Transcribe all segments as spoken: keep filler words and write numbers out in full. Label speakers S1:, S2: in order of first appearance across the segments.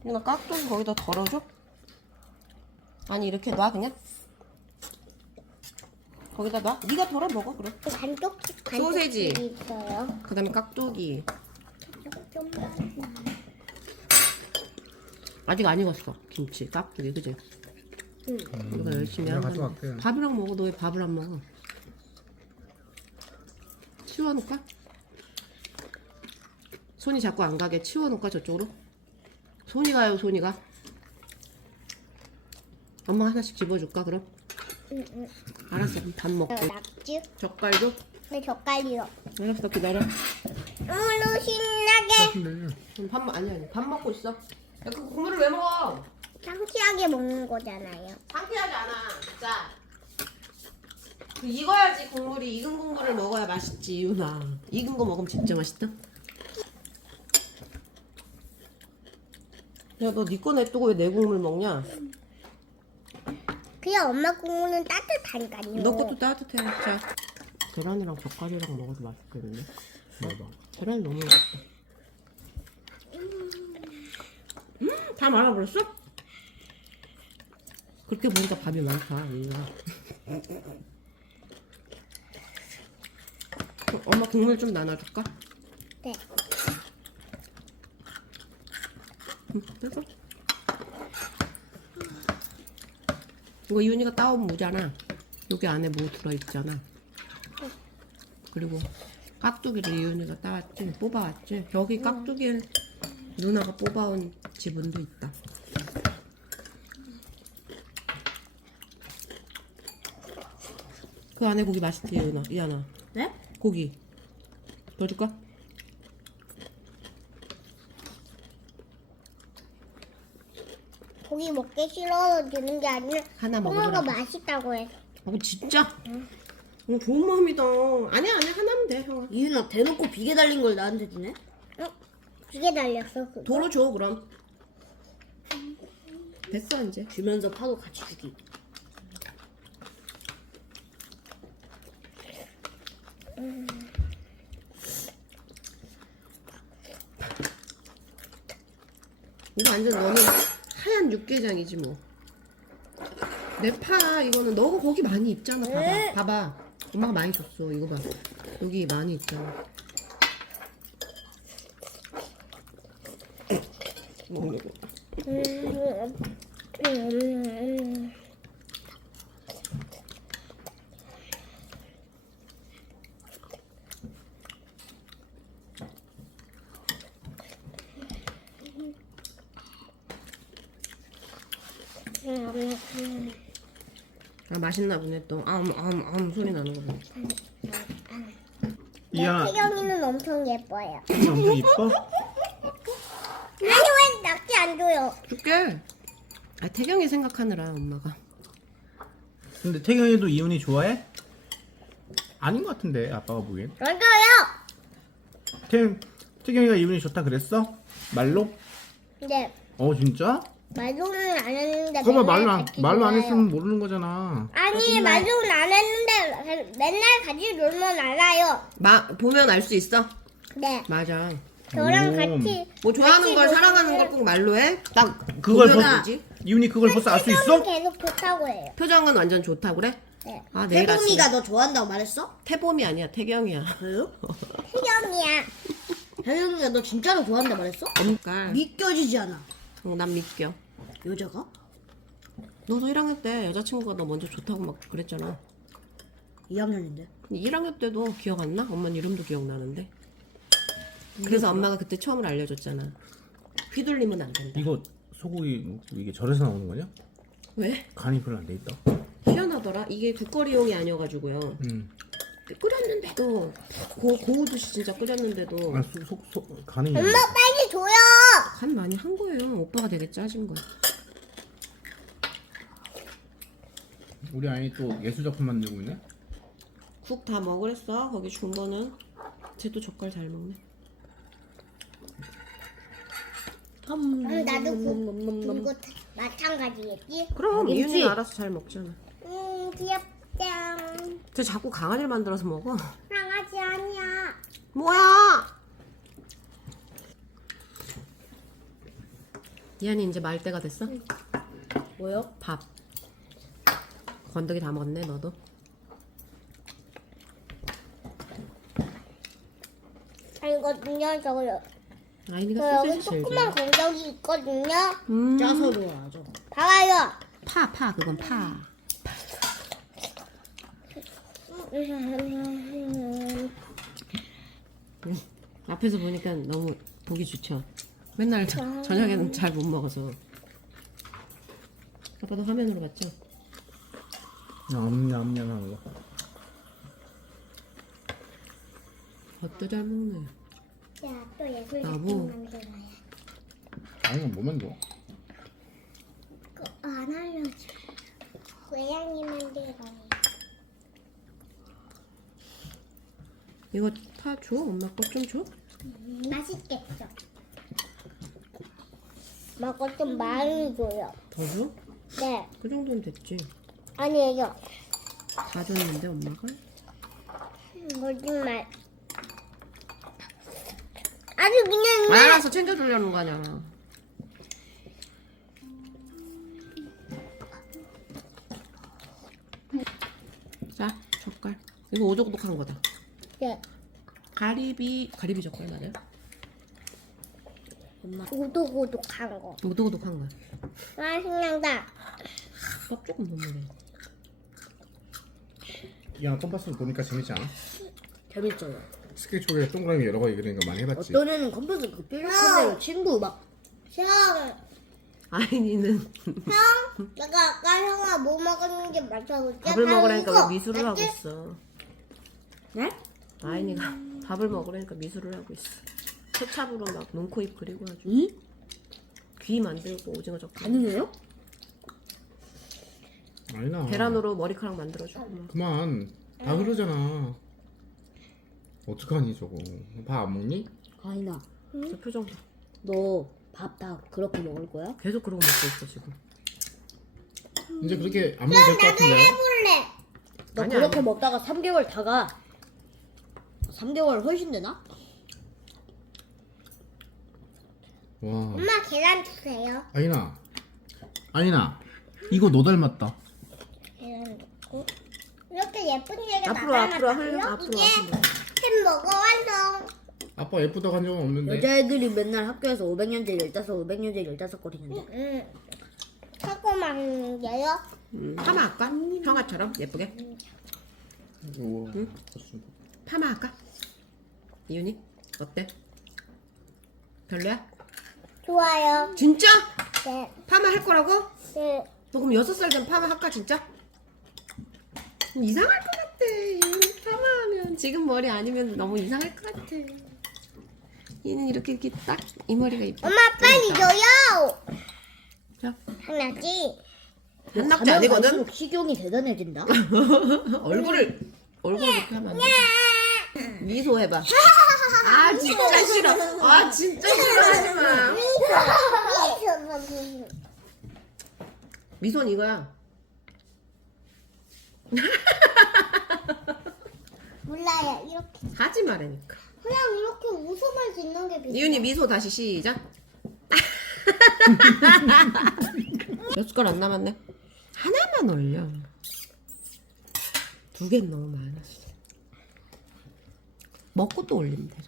S1: 누나 깍두기 거기다 덜어줘? 아니 이렇게 놔 그냥? 거기다 놔? 네가 덜어 먹어 그럼.
S2: 반쪽
S1: 소세지.
S2: 있어요.
S1: 그 다음에 깍두기.
S2: 좀만.
S1: 아직 안 익었어. 김치, 깍두기, 그지?
S2: 응.
S1: 우리가 열심히
S3: 내가
S1: 하는 거.
S3: 가져갈게.
S1: 밥이랑 먹어. 너 왜 밥을 안 먹어? 치워놓을까? 손이 자꾸 안 가게 치워놓을까 저쪽으로? 손이 가요, 손이 가. 엄마 하나씩 집어줄까 그럼?
S2: 응, 응.
S1: 알았어. 그럼 밥 먹고.
S2: 낙지?
S1: 젓갈도?
S2: 네, 젓갈이요.
S1: 알았어. 기다려.
S2: 오늘 신나게
S3: 근데
S1: 그럼 밥 먹- 아니 아니 밥 먹고 있어. 야, 그 국물을 왜 먹어?
S2: 상쾌하게 먹는 거잖아요.
S1: 상쾌하지 않아. 자, 그 익어야지 국물이. 익은 국물을 먹어야 맛있지, 이윤아. 익은 거 먹으면 진짜 맛있다. 야, 너 네 거 냅두고 왜 내 국물 먹냐?
S2: 그냥 엄마 국물은 따뜻하니까요.
S1: 너 것도 따뜻해. 자, 계란이랑 젓갈이랑 먹어도 맛있겠는데?
S3: 먹어봐.
S1: 계란이 너무 맛있다. 음, 다 말아버렸어? 그렇게 보니까 밥이 많다, 이윤아. 엄마 국물 좀 나눠줄까?
S2: 네.
S1: 응, 됐어. 이거 이윤이가 따온 무잖아. 여기 안에 무 들어있잖아. 그리고 깍두기를 이윤이가 따왔지, 뽑아왔지. 여기 깍두기는 누나가 뽑아온 지분도 있다. 그 안에 고기 맛있지, 이윤아. 이하나.
S2: 네?
S1: 고기. 더 줄까?
S2: 고기 먹기 싫어서 드는 게 아니라
S1: 하나
S2: 엄마가
S1: 먹어보라고.
S2: 맛있다고 해.
S1: 어, 진짜? 어, 좋은 마음이다. 아니야, 아니야. 하나면 돼, 형아.
S4: 이윤아 대놓고 비계 달린 걸 나한테 주네?
S2: 기계 달렸어. 그거.
S1: 도로 줘, 그럼. 됐어, 이제.
S4: 주면서 파도 같이 주기.
S1: 이거 완전 너는 하얀 육개장이지 뭐. 내 파 이거는 너가 고기 많이 입잖아. 봐봐,
S2: 네.
S1: 봐봐. 엄마가 많이 줬어. 이거 봐. 여기 많이 있잖아. 먹는 거.
S2: 음, 음, 음. 음, 음.
S1: 아 맛있나 보네 또. 암암암 소리 나는 거 보네.
S3: 이야,
S2: 태경이는 엄청 예뻐요.
S3: 엄청 이뻐?
S2: 아니 왜 낙지 안 줘요?
S1: 줄게. 아 태경이 생각하느라 엄마가.
S3: 근데 태경이도 이윤이 좋아해? 아닌 것 같은데 아빠가 보기엔.
S2: 맞아요.
S3: 태, 태경이가 이윤이 좋다 그랬어? 말로?
S2: 네.
S3: 어 진짜?
S2: 말로는 안 했는데
S3: 그거
S2: 맨날
S3: 말로 안,
S2: 같이
S3: 말로 안
S2: 놀아요.
S3: 했으면 모르는 거잖아.
S2: 아니 말로는 안 했는데 맨날 같이 놀면 알아요.
S1: 마 보면 알 수 있어.
S2: 네.
S1: 맞아.
S2: 저랑
S3: 오.
S2: 같이
S1: 뭐 좋아하는
S2: 같이
S1: 걸
S2: 놀면
S1: 사랑하는 걸 꼭 말로 해? 딱
S3: 그걸
S1: 보면
S3: 벌써
S1: 알지?
S3: 이윤이 그걸 벌써 알 수 있어?
S2: 태경이 계속 좋다고 해요.
S1: 표정은 완전 좋다 그래?
S2: 네.
S1: 아 내일 아침에
S4: 태범이가 너 좋아한다고 말했어?
S1: 태범이 아니야 태경이야.
S4: 그래요?
S2: 태경이야.
S4: 태경이가 너 진짜로 좋아한다 말했어?
S1: 그러니까
S4: 믿겨지지 않아.
S1: 어, 난 믿겨.
S4: 여자가?
S1: 너도 일 학년 때 여자친구가 너 먼저 좋다고 막 그랬잖아.
S4: 이 학년인데.
S1: 일 학년 때도 기억 안 나? 엄마는 이름도 기억나는데. 그래서 엄마가 그때 처음으로 알려줬잖아. 휘둘리면 안 된다.
S3: 이거 소고기 이게 절에서 나오는 거냐?
S1: 왜?
S3: 간이 별로 안 돼 있다.
S1: 희한하더라. 이게 국거리용이 아니어가지고요.
S3: 음.
S1: 끓였는데도 고, 고우듯이 진짜 끓였는데도
S3: 아, 소, 소, 소, 간이.
S2: 엄마 빨리 줘요.
S1: 간 많이 한 거예요. 오빠가 되게 짜진 거야.
S3: 우리 아이 또 예술 작품 만들고 있네.
S1: 국 다 먹으랬어. 거기 준 거는. 쟤도 젓갈 잘 먹네.
S2: 음, 나도 그, 그거 마찬가지겠지?
S1: 그럼
S4: 먹지.
S1: 이윤이는 알아서 잘 먹잖아.
S2: 음 귀엽다.
S1: 쟤 자꾸 강아지를 만들어서 먹어.
S2: 강아지 아니야.
S1: 뭐야? 이한이 이제 말 때가 됐어?
S4: 뭐요?
S1: 밥. 건더기 다 먹었네 너도.
S2: 아니거든요. 저거
S1: 아이니가
S2: 저 여기
S1: 소세지 제일
S2: 조그만
S1: 좋아.
S2: 공격이 있거든요.
S1: 음.
S4: 짜서 좋아하죠.
S2: 봐봐요.
S1: 파, 파, 그건 파. 앞에서 보니까 너무 보기 좋죠. 맨날 저, 저녁에는 잘 못 먹어서. 아빠도 화면으로 봤죠?
S3: 냠냠냠 하는 거.
S1: 밥도 잘 먹네.
S2: 야, 또 예술
S1: 나무.
S2: 작품 만들어야.
S3: 아니 뭐 만들어?
S2: 그거 안 알려줘. 고양이 만들어야.
S1: 이거 파 줘? 엄마 거 좀 줘?
S2: 음, 맛있겠죠. 먹고 좀 많이 줘요.
S1: 더 줘?
S2: 네.
S1: 그 정도면 됐지.
S2: 아니에요.
S1: 다 줬는데 엄마가?
S2: 음, 거짓말. 아주 그냥
S1: 알아서 챙겨주려는 거 아니야. 자, 젓갈. 이거 오독독한 거다.
S2: 네.
S1: 가리비, 가리비 젓갈 말이야?
S2: 오독오독한 거.
S1: 오독오독한 거야.
S2: 맛있는다.
S1: 밥 조금 못 먹네.
S3: 야 컴파스 보니까 재밌지 않아?
S4: 재밌어요.
S3: 스케치 쪽에 동그라미 여러 개 그리는 거 많이 해봤지?
S4: 어떤 애는 컴퓨터 그 뾰족한데요. 친구 막
S2: 형,
S1: 아이니는
S2: 형, 내가 아까 형아 뭐 먹었는지 맞춰볼게.
S1: 밥을
S2: 나
S1: 먹으라니까
S2: 이거.
S1: 왜 미술을 하고
S2: 맞지?
S1: 있어.
S4: 네?
S1: 아이니가 밥을 먹으라니까 미술을 하고 있어. 케찹으로 막 눈코입 그리고 아주
S4: 응?
S1: 귀 만들고 오징어 젓갈.
S4: 가능해요?
S3: 아니나.
S1: 계란으로 머리카락 만들어줘.
S3: 그만. 다 그러잖아. 어떡하니 저거. 밥 안 먹니?
S4: 가인아,
S1: 저 표정 봐.
S4: 너 밥 다 그렇게 먹을 거야?
S1: 계속 그러고 먹고 있어 지금.
S3: 이제 그렇게 안 먹어도 될 것 같은데.
S2: 해볼래.
S4: 너
S1: 아니야,
S4: 그렇게
S1: 아니야.
S4: 먹다가 삼 개월 다가 삼 개월 훨씬 되나?
S3: 와.
S2: 엄마 계란 주세요.
S3: 아니나. 아니나. 이거 너 닮았다.
S2: 계란 넣고 이렇게 예쁜 얘가
S1: 앞으로 앞으로 흘려
S2: 나타났고요.
S1: 앞으로
S2: 이게
S1: 앞으로.
S2: 햄버거 완성.
S3: 아빠 예쁘다고 한 적은 없는데.
S4: 여자애들이 맨날 학교에서 오백 년째 열다섯, 오백 년째 열다섯 거리는데.
S2: 응. 조그만 게요.
S1: 음, 파마 할까? 형아처럼 예쁘게.
S3: 우와.
S1: 파마 할까? 이윤이 어때? 별로야?
S2: 좋아요.
S1: 진짜?
S2: 네.
S1: 파마 할 거라고?
S2: 네.
S1: 너 그럼 여섯 살 된 파마 할까 진짜? 이상할 것 같아. 이윤이 파마하면 지금 머리 아니면 너무 이상할 것 같아. 얘는 이렇게 이렇게 딱 이 머리가 이뻐.
S2: 엄마 빨리 줘요.
S1: 자,
S2: 하나지.
S1: 한 낙지
S4: 가면
S1: 아니거든?
S4: 갈수록 식용이 대단해진다.
S1: 얼굴을 얼굴 이렇게 하면 안 돼. 미소 해봐. 아 진짜 싫어. 아 진짜 싫어하지 마. 미소는 이거야.
S2: 몰라요. 이렇게
S1: 하지 말라니까.
S2: 그냥 이렇게 웃음을 짓는 게 비슷해.
S1: 이윤이 미소 다시 시작. 몇 숟갈 안 남았네. 하나만 올려. 두 개는 너무 많았어. 먹고 또 올리면 되죠.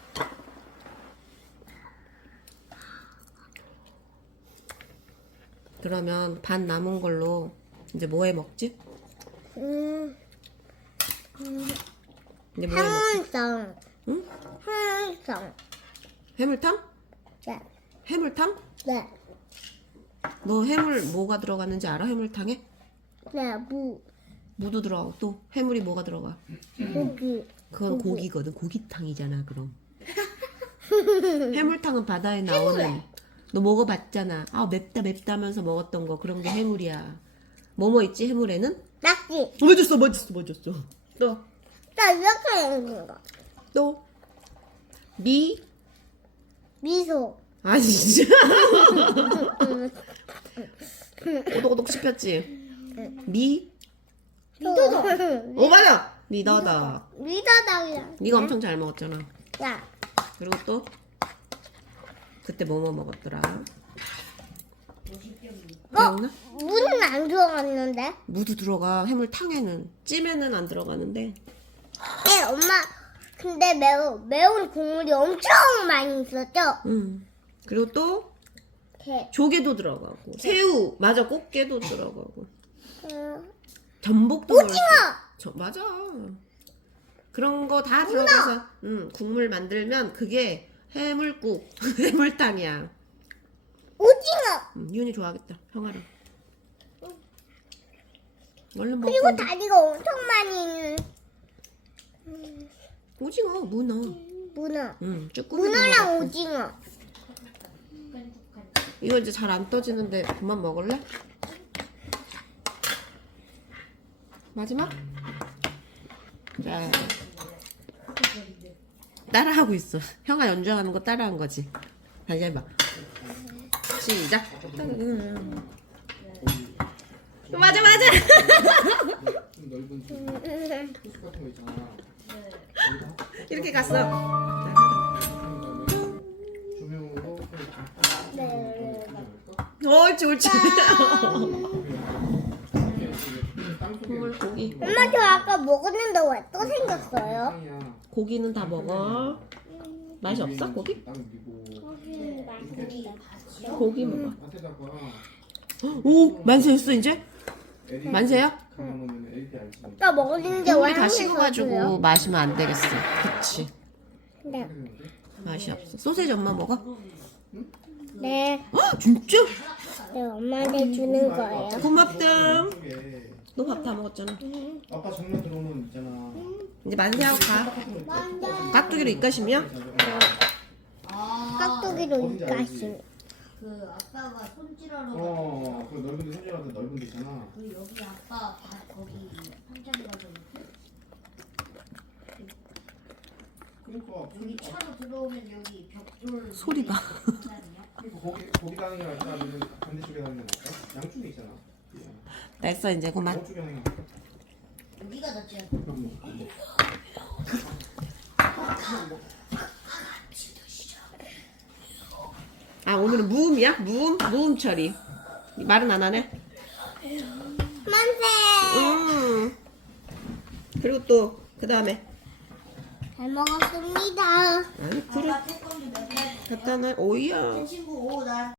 S1: 그러면 반 남은 걸로 이제 뭐 해 먹지?
S2: 음,
S1: 이제 뭐 해 먹지?
S2: 항상,
S1: 응?
S2: 항상.
S1: 해물탕?
S2: 네,
S1: 해물탕?
S2: 네,
S1: 너 해물 뭐가 들어갔는지 알아? 해물탕에?
S2: 네, 무,
S1: 무도 들어가고 또 해물이 뭐가 들어가?
S2: 고기.
S1: 그건 고기거든. 고기탕이잖아 그럼. 해물탕은 바다에 나오는. 너 먹어봤잖아. 아 맵다 맵다 하면서 먹었던 거 그런 게 해물이야. 뭐뭐 있지 해물에는?
S2: 낙지.
S1: 맞았어 맞았어 맞았어. 또
S2: 나 이렇게 생긴 거.
S1: 또. 미?
S2: 미소.
S1: 아 진짜. 오독오독 씹혔지? 미?
S2: 미도덕.
S1: 오 맞아! 미더덕.
S2: 미더덕이야.
S1: 네가 엄청 잘 먹었잖아.
S2: 야,
S1: 그리고 또 그때 뭐뭐 먹었더라? 기억나?
S2: 무는 안 들어갔는데?
S1: 무도 들어가. 해물탕에는. 찜에는 안 들어가는데.
S2: 네, 엄마. 근데 매우, 매운 국물이 엄청 많이 있었죠?
S1: 음. 그리고 또
S2: 이렇게.
S1: 조개도 들어가고 새우 맞아 꽃게도 들어가고
S2: 어,
S1: 전복도
S2: 오징어!
S1: 들어가고. 저, 맞아. 그런 거 다 들어가서 음, 국물 만들면 그게 해물국 해물탕이야.
S2: 오징어!
S1: 음, 이윤이 좋아하겠다. 형아랑. 얼른 먹고.
S2: 그리고 다리가 엄청 많이 있는
S1: 오징어, 문어.
S2: 문어.
S1: 음, 쭈꾸미.
S2: 문어랑 오징어.
S1: 이거 이제 잘 안 떠지는데 그만 먹을래? 마지막? 자, 따라하고 있어. 형아 연주하는 거 따라한 거지. 다시 해봐. 시작. 맞아 맞아. 이렇게 갔어.
S2: 네.
S1: 옳지 옳지. 국물 고기.
S2: 엄마 저 아까 먹었는데 왜 또 생겼어요?
S1: 고기는 다 먹어. 맛이 없어 고기? 고기 먹어. 오 만세했어 이제? 만세야?
S2: 나 먹었는데 왜
S1: 국물이 다
S2: 한 개
S1: 식어가지고
S2: 더
S1: 마시면 안 되겠어. 그치.
S2: 네.
S1: 맛이 없어. 소세지 엄마 먹어?
S2: 네.
S1: 아 진짜?
S2: 네, 엄마한테 주는 거예요.
S1: 고맙다. 너 밥 다 먹었잖아.
S3: 아빠 정면 들어오면 있잖아.
S1: 이제 만세하고 가. 깍두기로 입가심이야?
S2: 깍두기로 입가심.
S4: 그 아빠가 손질하러
S3: 어, 그 넓은 데 손질하던 넓은 데 있잖아.
S4: 그 여기 아빠 밥 거기 한참 가서
S3: 그러니까
S4: 여기 차로 들어오면 여기 벽돌
S1: 소리 봐.
S3: 그러니까 거기 거기 가는 게 낫지 아니면 반대쪽에 가는 게 나을까? 양쪽에 있잖아.
S1: 됐어 이제 그만.
S3: 어느 쪽에 가는 게 나을까?
S4: 여기가 낫지 않아?
S3: 그럼 뭐.
S1: 아 오늘은 무음이야? 무음? 무음 처리. 말은 안 하네.
S2: 만세!
S1: 음. 그리고 또 그 다음에
S2: 잘 먹었습니다.
S1: 아니 그래
S4: 아빠 태권도 몇 달?
S1: 갖다 놔. 오이야.
S4: 친구 오나